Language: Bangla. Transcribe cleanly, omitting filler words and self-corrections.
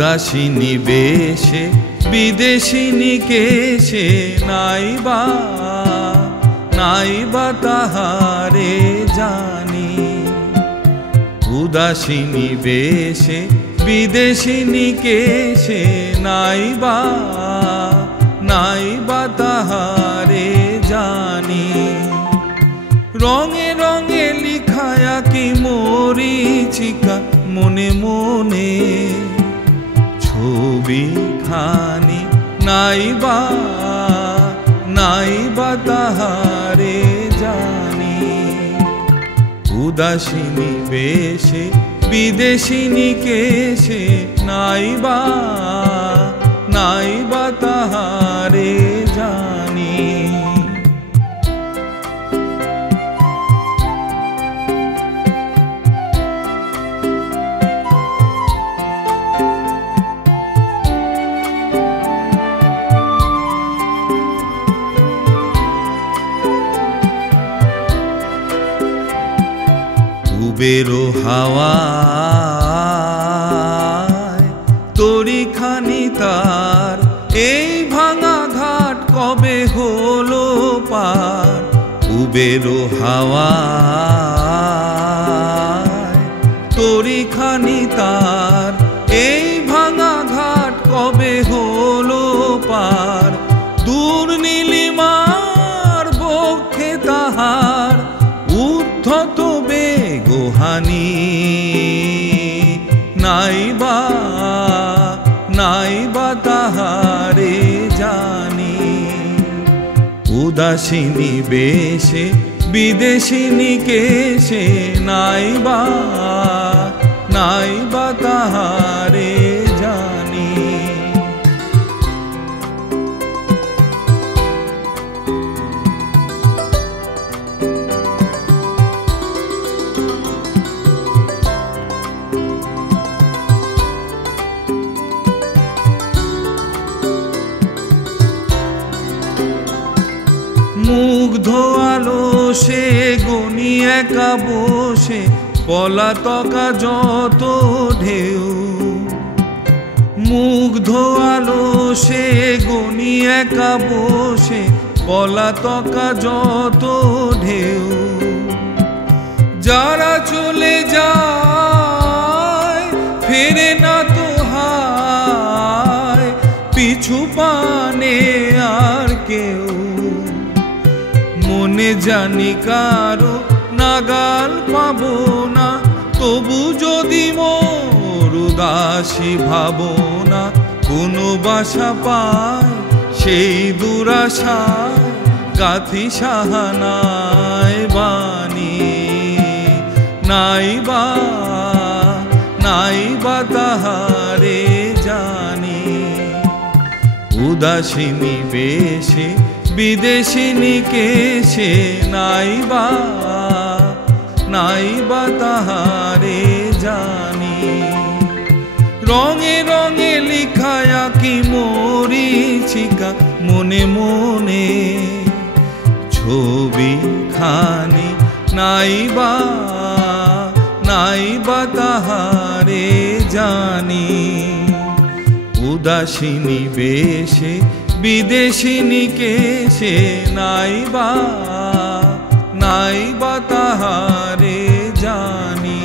উদাসিনী বেশে বিদেশিনী কেশে নাইবা তাহারে জানি। উদাসিনী বেশে বিদেশিনী কেশে নাইবা তাহারে জানি। রঙে রঙে লিখায়া কি মরিচিকা মনে মনে ছবি খানি নাইবা তাহারে জানি। উদাসিনী বেশে বিদেশিনী কেশে নাইবা তাহারে জানি। বেরো হাওয়ায় তরি খানি তার এই ভাঙা ঘাট কবে হলো পার। উবেরো হাওয়ায় তরি খানি তার এই ভাঙা ঘাট কবে হলো পার। দূর নীলিমার বক্ষে তাহার উদ্ধত গোহানি নাইবা তাহারে জানি। উদাসিনী বেশে বিদেশিনী কেশে নাইবা তাহারে জানি। মুগ্ধ আলো সে গনি একা বসে পলাতকা যত ঢেউ। মুগ্ধ আলো সে গনি একা বসে পলাতকা যত ঢেউ। যারা চলে যায় ফেরে না তো হায় পিছু পানে আর কেউ। মনে জানি কারো নাগাল পাবো না তবু যদি মোর উদাসী ভাবনা কোনো বাসা পায় সেই দুরাশায় গাথি সাহানায় বাণী নাইবা তাহারে জানি। উদাসিনী বেশে বিদেশিনী কেশে নাইবা তাহারে জানি। রঙে রঙে লিখায়া কি মরিচিকা মনে মনে ছবি খানি নাইবা তাহারে জানি। উদাসিনী বেশে বিদেশিনী কেশে নাইবা তাহারে জানি।